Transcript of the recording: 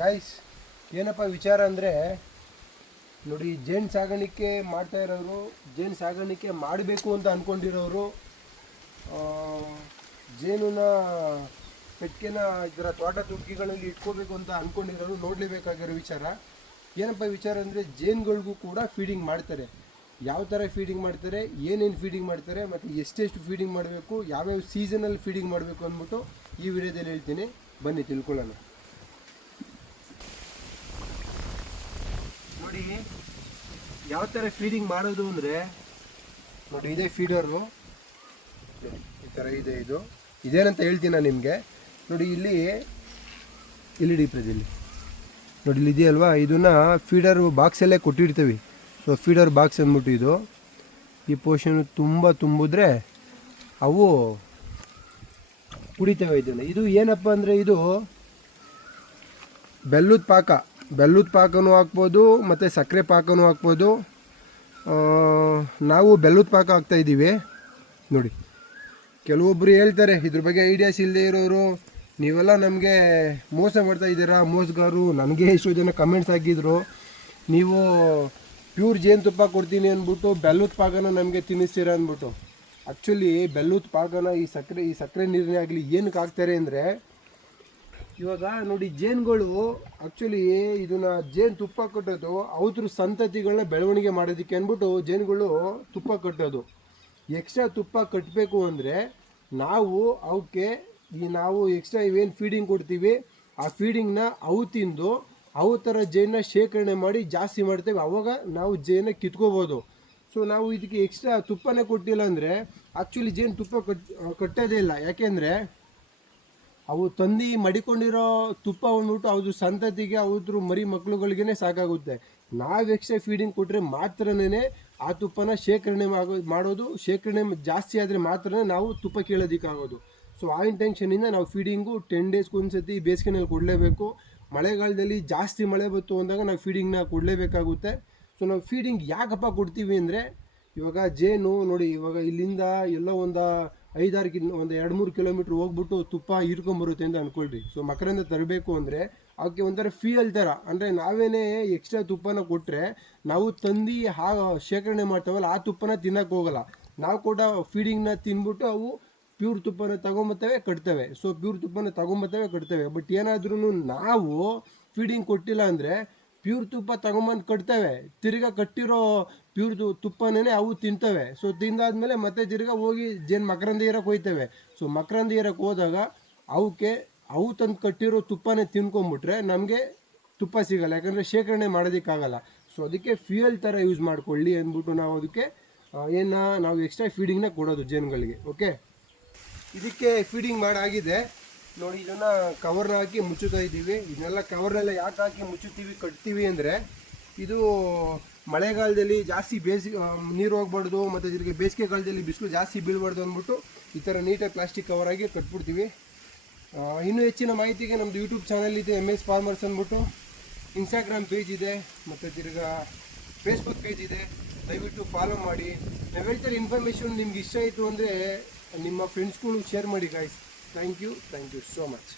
Guys, ಏನಪ್ಪ ವಿಚಾರ ಅಂದರೆ ನೋಡಿ, ಜೇನು ಸಾಗಾಣಿಕೆ ಮಾಡ್ತಾ ಇರೋರು, ಜೇನು ಸಾಗಾಣಿಕೆ ಮಾಡಬೇಕು ಅಂತ ಅಂದ್ಕೊಂಡಿರೋರು, ಜೇನುನ ಪೆಟ್ಟಿಗೆನ ಇದರ ತೋಟ ತುರ್ಕಿಗಳಲ್ಲಿ ಇಟ್ಕೋಬೇಕು ಅಂತ ಅಂದ್ಕೊಂಡಿರೋರು ನೋಡಲೇಬೇಕಾಗಿರೋ ವಿಚಾರ. ಏನಪ್ಪ ವಿಚಾರ ಅಂದರೆ ಜೇನುಗಳಿಗೂ ಕೂಡ ಫೀಡಿಂಗ್ ಮಾಡ್ತಾರೆ. ಯಾವ ಥರ ಫೀಡಿಂಗ್ ಮಾಡ್ತಾರೆ, ಏನೇನು ಫೀಡಿಂಗ್ ಮಾಡ್ತಾರೆ, ಮತ್ತು ಎಷ್ಟೆಷ್ಟು ಫೀಡಿಂಗ್ ಮಾಡಬೇಕು, ಯಾವ್ಯಾವ ಸೀಸನಲ್ಲಿ ಫೀಡಿಂಗ್ ಮಾಡಬೇಕು ಅಂದ್ಬಿಟ್ಟು ಈ ವಿಡಿಯೋದಲ್ಲಿ ಹೇಳ್ತೀನಿ. ಬನ್ನಿ ತಿಳ್ಕೊಳ್ಳೋಣ. ನೋಡಿ, ಯಾವ ಥರ ಫೀಡಿಂಗ್ ಮಾಡೋದು ಅಂದರೆ ನೋಡಿ, ಇದೇ ಫೀಡರು, ಈ ಥರ ಇದೆ. ಇದೇನಂತ ಹೇಳ್ತೀನಿ ನಾನು ನಿಮಗೆ. ನೋಡಿ, ಇಲ್ಲಿ ಡೀಪ್ರದಲ್ಲಿ ನೋಡಿ, ಇಲ್ಲಿ ಇದೆಯಲ್ವಾ, ಇದನ್ನು ಫೀಡರ್ ಬಾಕ್ಸಲ್ಲೇ ಕೊಟ್ಟಿರ್ತೀವಿ. ಸೊ ಫೀಡರ್ ಬಾಕ್ಸ್ ಅಂದ್ಬಿಟ್ಟು ಈ ಪೋರ್ಷನ್ ತುಂಬ ತುಂಬಿದ್ರೆ ಅವು ಕುಡಿತವೆ ಇದನ್ನು. ಇದು ಏನಪ್ಪ ಅಂದರೆ ಇದು ಬೆಲ್ಲದ ಪಾಕನೂ ಹಾಕ್ಬೋದು ಮತ್ತು ಸಕ್ಕರೆ ಪಾಕನೂ ಹಾಕ್ಬೋದು. ನಾವು ಬೆಲ್ಲದ ಪಾಕ ಹಾಕ್ತಾಯಿದ್ದೀವಿ. ನೋಡಿ, ಕೆಲವೊಬ್ಬರು ಹೇಳ್ತಾರೆ ಇದ್ರ ಬಗ್ಗೆ ಐಡಿಯಾಸ್ ಇಲ್ಲದೆ ಇರೋರು, ನೀವೆಲ್ಲ ನಮಗೆ ಮೋಸ ಮಾಡ್ತಾಯಿದ್ದೀರಾ, ಮೋಸಗಾರರು. ನನಗೆ ಎಷ್ಟೋ ಜನ ಕಮೆಂಟ್ಸ್ ಹಾಕಿದ್ರು, ನೀವು ಪ್ಯೂರ್ ಜೇನುತುಪ್ಪ ಕೊಡ್ತೀನಿ ಅಂದ್ಬಿಟ್ಟು ಬೆಲ್ಲದ ಪಾಕನ ನಮಗೆ ತಿನ್ನಿಸ್ತೀರ ಅಂದ್ಬಿಟ್ಟು. ಆ್ಯಕ್ಚುಲಿ ಬೆಲ್ಲದ ಪಾಕನ ಈ ಸಕ್ಕರೆ ನೀರನ್ನೇ ಆಗಲಿ ಏನಕ್ಕೆ ಹಾಕ್ತಾರೆ ಅಂದರೆ, ಇವಾಗ ನೋಡಿ, ಜೇನುಗಳು ಆ್ಯಕ್ಚುಲಿ ಇದನ್ನು ಜೇನುತುಪ್ಪ ಕಟ್ಟೋದು ಅವ್ರ ಸಂತತಿಗಳನ್ನ ಬೆಳವಣಿಗೆ ಮಾಡೋದಕ್ಕೆ ಅಂದ್ಬಿಟ್ಟು ಜೇನುಗಳು ತುಪ್ಪ ಕಟ್ಟೋದು. ಎಕ್ಸ್ಟ್ರಾ ತುಪ್ಪ ಕಟ್ಟಬೇಕು ಅಂದರೆ ನಾವು ಅವಕ್ಕೆ ನಾವು ಎಕ್ಸ್ಟ್ರಾ ಇವೇನು ಫೀಡಿಂಗ್ ಕೊಡ್ತೀವಿ, ಆ ಫೀಡಿಂಗ್ನ ಅವು ತಿಂದು ಅವು ಥರ ಜೇನನ್ನ ಶೇಖರಣೆ ಮಾಡಿ ಜಾಸ್ತಿ ಮಾಡ್ತೇವೆ. ಆವಾಗ ನಾವು ಜೇನ ಕಿತ್ಕೋಬೋದು. ಸೊ ನಾವು ಇದಕ್ಕೆ ಎಕ್ಸ್ಟ್ರಾ ತುಪ್ಪನೇ ಕೊಟ್ಟಿಲ್ಲ ಅಂದರೆ ಆ್ಯಕ್ಚುಲಿ ಜೇನು ತುಪ್ಪ ಕಟ್ಟೋದೇ ಇಲ್ಲ. ಯಾಕೆಂದರೆ ಅವು ತಂದು ಮಡಿಕೊಂಡಿರೋ ತುಪ್ಪ ಅಂದ್ಬಿಟ್ಟು ಅವ್ರ ಸಂತತಿಗೆ ಅವ್ರ ಮರಿ ಮಕ್ಳುಗಳಿಗೇ ಸಾಕಾಗುತ್ತೆ. ನಾವು ಎಕ್ಸ್ಟ್ರಾ ಫೀಡಿಂಗ್ ಕೊಟ್ಟರೆ ಮಾತ್ರನೇ ಆ ತುಪ್ಪನ ಶೇಖರಣೆ ಮಾಡೋದು. ಶೇಖರಣೆ ಜಾಸ್ತಿ ಆದರೆ ಮಾತ್ರ ನಾವು ತುಪ್ಪ ಕೇಳೋದಕ್ಕಾಗೋದು. ಸೊ ಆ ಇಂಟೆನ್ಷನಿಂದ ನಾವು ಫೀಡಿಂಗು 10 ಡೇಸ್ಗೆ ಒಂದ್ಸತಿ ಬೇಸಿಗೆನಲ್ಲಿ ಕೊಡಲೇಬೇಕು. ಮಳೆಗಾಲದಲ್ಲಿ ಜಾಸ್ತಿ ಮಳೆ ಬಂತು ಅಂದಾಗ ನಾವು ಫೀಡಿಂಗ್ನ ಕೊಡಲೇಬೇಕಾಗುತ್ತೆ. ಸೊ ನಾವು ಫೀಡಿಂಗ್ ಯಾಕಪ್ಪ ಕೊಡ್ತೀವಿ ಅಂದರೆ, ಇವಾಗ ಜೇನು ನೋಡಿ, ಇವಾಗ ಇಲ್ಲಿಂದ ಎಲ್ಲೋ ಒಂದು 2-3 ಕಿಲೋಮೀಟ್ರ್ ಹೋಗ್ಬಿಟ್ಟು ತುಪ್ಪ ಹೀರ್ಕೊಂಬರುತ್ತೆ ಅಂತ ಅಂದ್ಕೊಳ್ರಿ. ಸೊ ಮಕರಂದ ತರಬೇಕು ಅಂದರೆ ಅವಕ್ಕೆ ಒಂಥರ ಫ್ಯೂಯಲ್ ಥರ, ಅಂದರೆ ನಾವೇನೇ ಎಕ್ಸ್ಟ್ರಾ ತುಪ್ಪನ ಕೊಟ್ಟರೆ ನಾವು ತಂದು ಶೇಖರಣೆ ಮಾಡ್ತಾವಲ್ಲ, ಆ ತುಪ್ಪನ ತಿನ್ನೋಕ್ಕೆ ಹೋಗಲ್ಲ. ನಾವು ಕೊಟ್ಟ ಫೀಡಿಂಗ್ನ ತಿಂದ್ಬಿಟ್ಟು ಅವು ಪ್ಯೂರ್ ತುಪ್ಪನ ತೊಗೊಂಬರ್ತವೆ, ಕಟ್ತವೆ. ಸೊ ಪ್ಯೂರ್ ತುಪ್ಪನ ತೊಗೊಂಬರ್ತವೆ, ಕಟ್ತವೆ. ಬಟ್ ಏನಾದ್ರೂ ನಾವು ಫೀಡಿಂಗ್ ಕೊಟ್ಟಿಲ್ಲ ಅಂದರೆ ಪ್ಯೂರ್ ತುಪ್ಪ ತೊಗೊಂಬಂದು ಕಟ್ತವೆ, ತಿರ್ಗಾ ಕಟ್ಟಿರೋ ಪ್ಯೂರ್ ತುಪ್ಪನೇ ಅವು ತಿಂತವೆ. ಸೊ ತಿಂದಾದ್ಮೇಲೆ ಮತ್ತೆ ತಿರ್ಗಾ ಹೋಗಿ ಜೇನು ಮಕರಂದ ಏರಕ್ಕೆ ಹೋಯ್ತವೆ. ಸೊ ಮಕರಂದ ಏರಕ್ಕೆ ಹೋದಾಗ ಅವು ತಂದು ಕಟ್ಟಿರೋ ತುಪ್ಪನೇ ತಿನ್ಕೊಂಬಿಟ್ರೆ ನಮಗೆ ತುಪ್ಪ ಸಿಗಲ್ಲ, ಯಾಕಂದರೆ ಶೇಖರಣೆ ಮಾಡೋದಕ್ಕಾಗಲ್ಲ. ಸೊ ಅದಕ್ಕೆ ಫ್ಯೂಯಲ್ ಥರ ಯೂಸ್ ಮಾಡ್ಕೊಳ್ಳಿ ಅಂದ್ಬಿಟ್ಟು ನಾವು ಅದಕ್ಕೆ ನಾವು ಎಕ್ಸ್ಟ್ರಾ ಫೀಡಿಂಗ್ನ ಕೊಡೋದು ಜೇನುಗಳಿಗೆ. ಓಕೆ, ಇದಕ್ಕೆ ಫೀಡಿಂಗ್ ಮಾಡಾಗಿದೆ ನೋಡಿ. ಇದನ್ನು ಕವರ್ನ ಹಾಕಿ ಮುಚ್ಚುತ್ತಾ ಇದ್ದೀವಿ. ಇದನ್ನೆಲ್ಲ ಕವರ್ನೆಲ್ಲ ಯಾಕೆ ಹಾಕಿ ಮುಚ್ಚುತ್ತೀವಿ, ಕಟ್ತೀವಿ ಅಂದರೆ, ಇದು ಮಳೆಗಾಲದಲ್ಲಿ ಜಾಸ್ತಿ ನೀರು ಹೋಗ್ಬಾರ್ದು, ಮತ್ತು ಇದಕ್ಕೆ ಬೇಸಿಗೆ ಕಾಲದಲ್ಲಿ ಬಿಸಿಲು ಜಾಸ್ತಿ ಬೀಳಬಾರ್ದು ಅಂದ್ಬಿಟ್ಟು ಈ ಥರ ನೀಟಾಗಿ ಪ್ಲಾಸ್ಟಿಕ್ ಕವರ್ ಆಗಿ ಕಟ್ಬಿಡ್ತೀವಿ. ಇನ್ನೂ ಹೆಚ್ಚಿನ ಮಾಹಿತಿಗೆ ನಮ್ಮದು ಯೂಟ್ಯೂಬ್ ಚಾನಲ್ ಇದೆ, MS ಫಾರ್ಮರ್ಸ್ ಅಂದ್ಬಿಟ್ಟು. ಇನ್ಸ್ಟಾಗ್ರಾಮ್ ಪೇಜ್ ಇದೆ, ಮತ್ತು ತಿರ್ಗಾ ಫೇಸ್ಬುಕ್ ಪೇಜ್ ಇದೆ. ದಯವಿಟ್ಟು ಫಾಲೋ ಮಾಡಿ. ನಾವು ಹೇಳ್ತಾರೆ ಇನ್ಫಾರ್ಮೇಷನ್ ನಿಮ್ಗೆ ಇಷ್ಟ ಆಯಿತು ಅಂದರೆ ನಿಮ್ಮ ಫ್ರೆಂಡ್ಸ್ಗಳು ಶೇರ್ ಮಾಡಿ guys. Thank you so much.